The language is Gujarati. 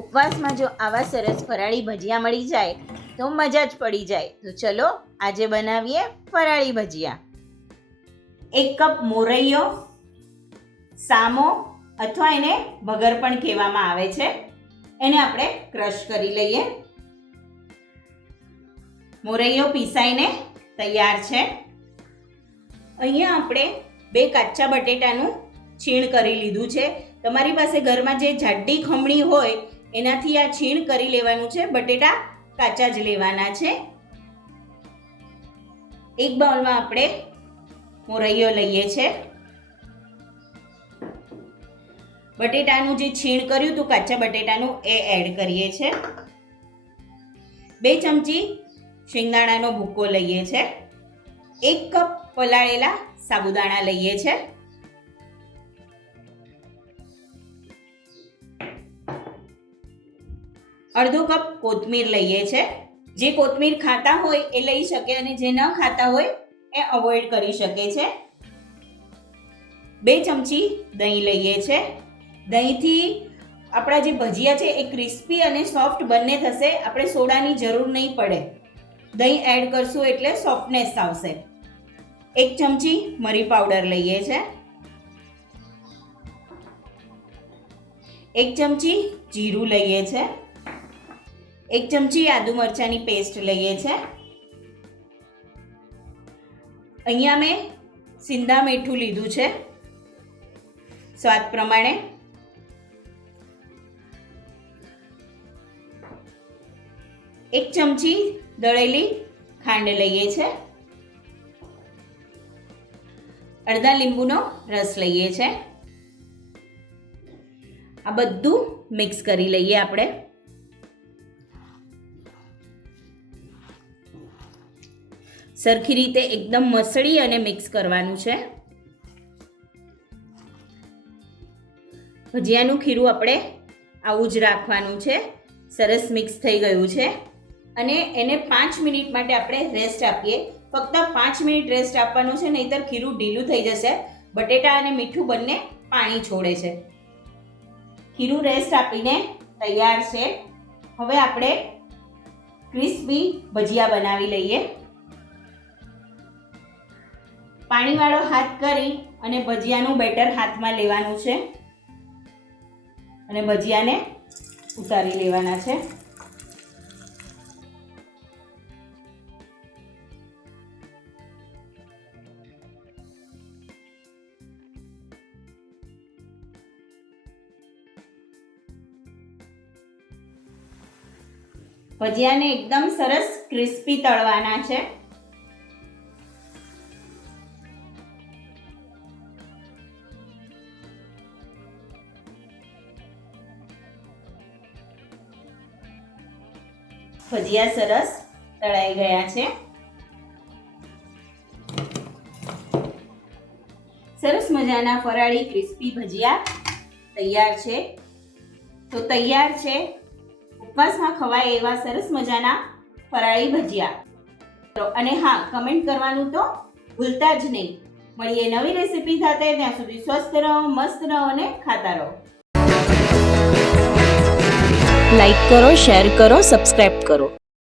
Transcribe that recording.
ઉપવાસમાં જો આવા સરસ ફરાળી ભજીયા મળી જાય તો મજા જ પડી જાય. તો ચલો આજે બનાવીએ ફરાળી ભજીયા. 1 કપ મોરૈયો, સામો અથવા એને ભગર પણ કહેવામાં આવે છે, એને આપણે ક્રશ કરી લઈએ. મોરૈયો પીસાઈને તૈયાર છે. અહીંયા આપણે 2 કાચા બટેટાનું છીણ કરી લીધું છે. તમારી પાસે ઘરમાં જે જાડી ખમણી હોય એનાથી આ છીણ કરી લેવાનું છે. બટેટા કાચા જ લેવાના છે. એક બાઉલમાં આપણે મોરૈયો લઈએ છે. બટેટાનું જે છીણ કર્યું હતું કાચા બટેટાનું એ એડ કરીએ છે. 2 ચમચી શિંગદાણાનો ભૂકો લઈએ છે. 1 કપ પલાળેલા સાબુદાણા લઈએ છે. અડધો કપ કોથમીર લઈએ છે. જે કોથમીર ખાતા હોય એ લઈ શકે અને જે ન ખાતા હોય એ અવોઇડ કરી શકે છે. 2 ચમચી દહીં લઈએ છે. દહીંથી આપણા જે ભજીયા છે એ ક્રિસ્પી અને સોફ્ટ બંને થશે. આપણે સોડાની જરૂર નહીં પડે. દહીં એડ કરશું એટલે સોફ્ટનેસ આવશે. 1 ચમચી મરી પાવડર લઈએ છે. 1 ચમચી જીરું લઈએ છે. 1 ચમચી આદુ મરચાંની પેસ્ટ લઈએ છે. અહીંયા મેં સિંધા મીઠું લીધું છે સ્વાદ પ્રમાણે. 1 ચમચી દળેલી ખાંડ લઈએ છે. અડધા લીંબુનો રસ લઈએ છે. આ બધું મિક્સ કરી લઈએ આપણે. સરખી રીતે એકદમ મસળી અને મિક્સ કરવાનું છે. ભજીયાનું ખીરું આપણે આવું જ રાખવાનું છે. સરસ મિક્સ થઈ ગયું છે અને એને 5 મિનિટ માટે આપણે રેસ્ટ આપીએ. ફક્ત 5 મિનિટ રેસ્ટ આપવાનું છે, નહીંતર ખીરું ઢીલું થઈ જશે. બટેટા અને મીઠું બંને પાણી છોડે છે. ખીરું રેસ્ટ આપીને તૈયાર છે. હવે આપણે ક્રિસ્પી ભજીયા બનાવી લઈએ. પાણીવાળો હાથ કરી અને ભજીયાનું બેટર હાથમાં લેવાનું છે અને ભજીયાને ઉતારી લેવાના છે. ભજીયાને એકદમ સરસ ક્રિસ્પી તળવાના છે. ભજીયા સરસ તળાઈ ગયા છે. સરસ મજાના ફરાળી ક્રિસ્પી ભજીયા તૈયાર છે. તો તૈયાર છે ઉપવાસમાં ખવાય એવા સરસ મજાના ફરાળી ભજીયા. અને હા, કમેન્ટ કરવાનું તો ભૂલતા જ નહીં. મળીએ નવી રેસીપી સાથે. ત્યાં સુધી સ્વસ્થ રહો, મસ્ત રહો અને ખાતા રહો. લાઈક કરો, શેર કરો, સબસ્ક્રાઇબ કરો.